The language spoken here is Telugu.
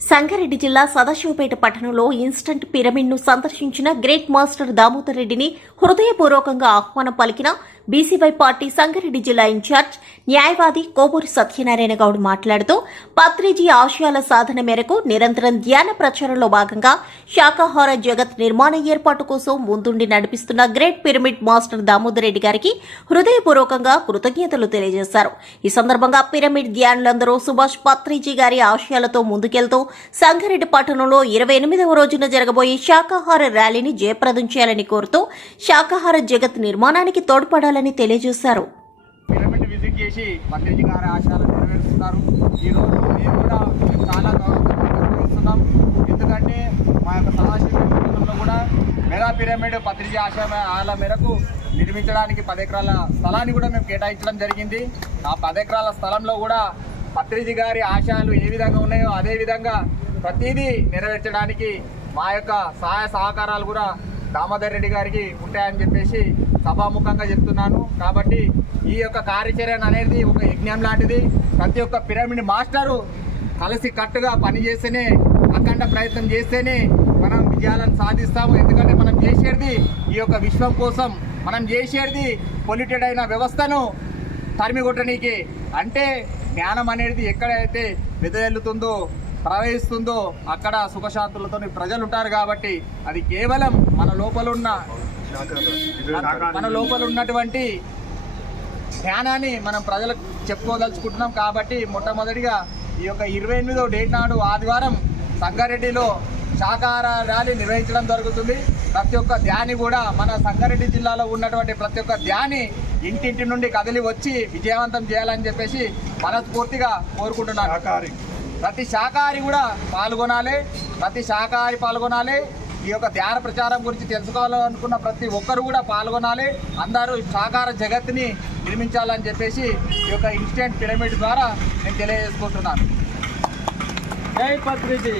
సంగారెడ్డి జిల్లా సదాశివపేట పట్టణంలో ఇన్స్టంట్ పిరమిడ్ను సందర్శించిన గ్రేట్ మాస్టర్ దామోదర్ రెడ్డిని హృదయపూర్వకంగా ఆహ్వానం పలికిన బీసీవై పార్టీ సంగారెడ్డి జిల్లా ఇన్ఛార్జ్ న్యాయవాది కోబూరి సత్యనారాయణ గౌడ్ మాట్లాడుతూ పత్రిజీ ఆశయాల సాధన మేరకు నిరంతరం ధ్యాన ప్రచారంలో భాగంగా శాకాహార జగత్ నిర్మాణ ఏర్పాటు కోసం ముందుండి నడిపిస్తున్న great pyramid master Damodar Reddy గారికి హృదయపూర్వకంగా కృతజ్ఞతలు తెలియజేశారు. ఈ సందర్భంగా పిరమిడ్ ధ్యానులందరూ సుభాష్ పత్రిజీ గారి ఆశయాలతో ముందుకెళ్తూ సంగారెడ్డి పట్టణంలో ఇరవై ఎనిమిదవ రోజున జరగబోయే శాకాహార ర్యాలీని జయప్రదం చేయాలని కోరుతూ శాకాహార జగత్ నిర్మాణానికి తోడ్పడాలని తెలియజేశారు. పిరమిడ్ విజిట్ చేసి పత్రిజీ గారి ఆశయాలను నెరవేరుస్తున్నారు. ఈరోజు మేము కూడా చాలా గౌరవిస్తున్నాం ఎందుకంటే మా యొక్క సమాజంలో కూడా మెగా పిరమిడ్ పత్రిజీ ఆశయాల మేరకు నిర్మించడానికి పది ఎకరాల స్థలాన్ని కూడా మేము కేటాయించడం జరిగింది. ఆ పది ఎకరాల స్థలంలో కూడా పత్రిజీ గారి ఆశయాలు ఏ విధంగా ఉన్నాయో అదే విధంగా ప్రతిదీ నెరవేర్చడానికి మా యొక్క సహాయ సహకారాలు కూడా దామోదర్ రెడ్డి గారికి ఉంటాయని చెప్పేసి సభాముఖంగా చెప్తున్నాను. కాబట్టి ఈ యొక్క కార్యాచరణ అనేది ఒక యజ్ఞం లాంటిది. ప్రతి ఒక్క పిరమిడ్ మాస్టరు కలిసి కట్టుగా పని చేస్తేనే అఖండ ప్రయత్నం చేస్తేనే మనం విజయాలను సాధిస్తాము. ఎందుకంటే మనం చేసేది ఈ యొక్క విశ్వం కోసం. మనం చేసేది పొల్యూటెడ్ అయిన వ్యవస్థను తరిమి అంటే జ్ఞానం అనేది ఎక్కడైతే వెదజల్లుతుందో ప్రవహిస్తుందో అక్కడ సుఖశాంతులతో ప్రజలు ఉంటారు కాబట్టి అది కేవలం మన లోపల ఉన్న మన లోపల ఉన్నటువంటి ధ్యానాన్ని మనం ప్రజలకు చెప్పుకోదలుచుకుంటున్నాం కాబట్టి మొట్టమొదటిగా ఈ యొక్క ఇరవై ఎనిమిదో డేట్ నాడు ఆదివారం సంగారెడ్డిలో శాకాహార ర్యాలీ నిర్వహించడం జరుగుతుంది. ప్రతి ఒక్క ధ్యాని కూడా మన సంగారెడ్డి జిల్లాలో ఉన్నటువంటి ప్రతి ఒక్క ధ్యాని ఇంటింటి నుండి కదిలి వచ్చి విజయవంతం చేయాలని చెప్పేసి మనస్ఫూర్తిగా కోరుకుంటున్నాను. ప్రతి శాఖాహారి కూడా పాల్గొనాలి ప్రతి శాఖాహారి పాల్గొనాలి. ఈ యొక్క ధ్యాన ప్రచారం గురించి తెలుసుకోవాలనుకున్న ప్రతి ఒక్కరు కూడా పాల్గొనాలి. అందరూ సాకార జగత్తుని నిర్మించాలని చెప్పేసి ఈ యొక్క ఇన్స్టెంట్ పిరమిడ్ ద్వారా నేను తెలియజేసుకుంటున్నాను. జై పత్రిజీ.